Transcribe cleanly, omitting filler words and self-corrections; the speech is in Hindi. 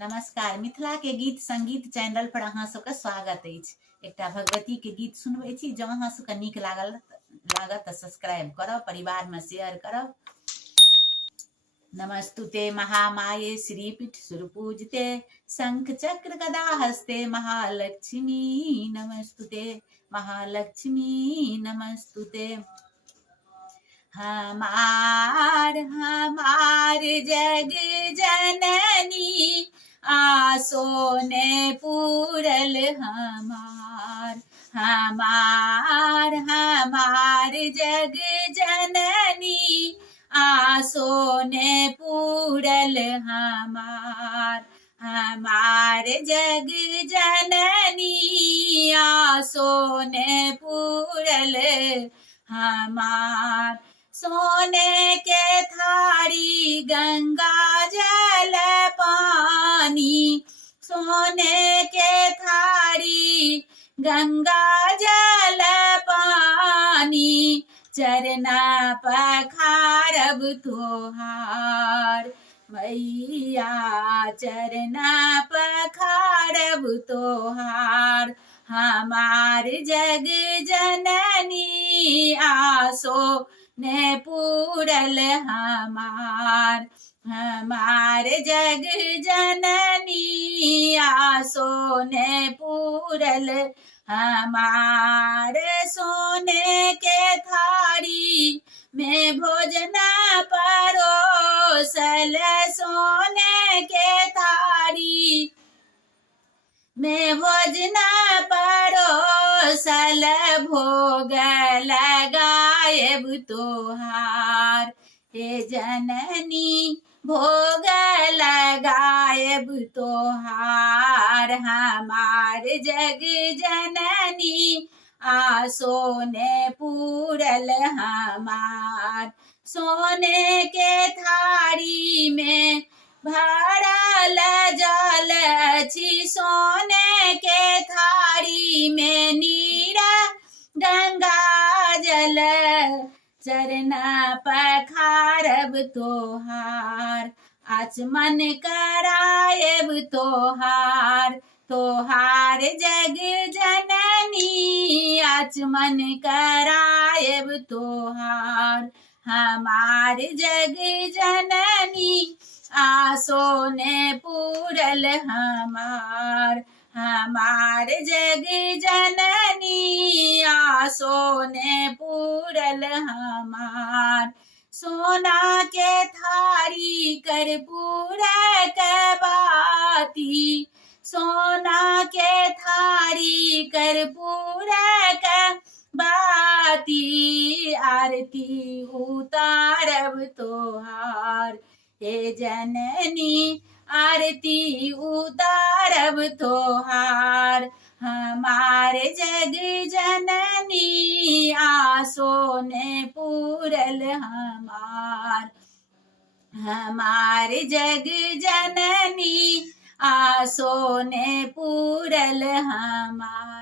नमस्कार। मिथिला के गीत संगीत चैनल पर अहाँ सबके स्वागत अछि। एकटा भगवती के गीत सुनबै छी। जँ अहाँ सबके नीक लागत तऽ सब्सक्राइब करब, परिवार में शेयर करब। नमस्तुते महामाये श्रीपीठ सुरपूजिते शंख चक्र गदा हस्ते महालक्ष्मी नमस्तुते महालक्ष्मी नमस्तुते। हमार जग जननी आसो ने पूरल हमार जग जननी आसो ने पूरल हमार जग जननी आसो ने पूरल हमार। सोने के थारी गंगा जल पानी, सोने के थारी गंगा जल पानी, चरना पखारब तोहार मैया, चरना पखारब तोहार। हमार जग जननी आसो ने पूरल हमार जग जननी आसो ने पूरल हमार। सोने के थारी में भोजन परोसल, सोने के थारी में भोजन परोसल, भोग लगाएब तोहार हे जननी, भोग लगाएब तोहार। हमार जग जननी आसो ने पूरल हमार। सोने के थारी में भरल जल छी, सोने के थारी में नीरा गंगा जल, चरना पखारब तोहार आचमन कराएब तोहार जग जननी आचमन कराएब तोहार। हमार जग जननी आसो ने पूरल हमार जग जननी आसो ने पूरल हमार। सोना के थारी कर्पूर बाती, सोना के थारी कर्पूर बाती, आरती उतारब तोहार हे जननी, आरती उतारब तोहार। हमार जग जननी आसो ने पूरल हमार जग जननी आसो ने पूरल हमार।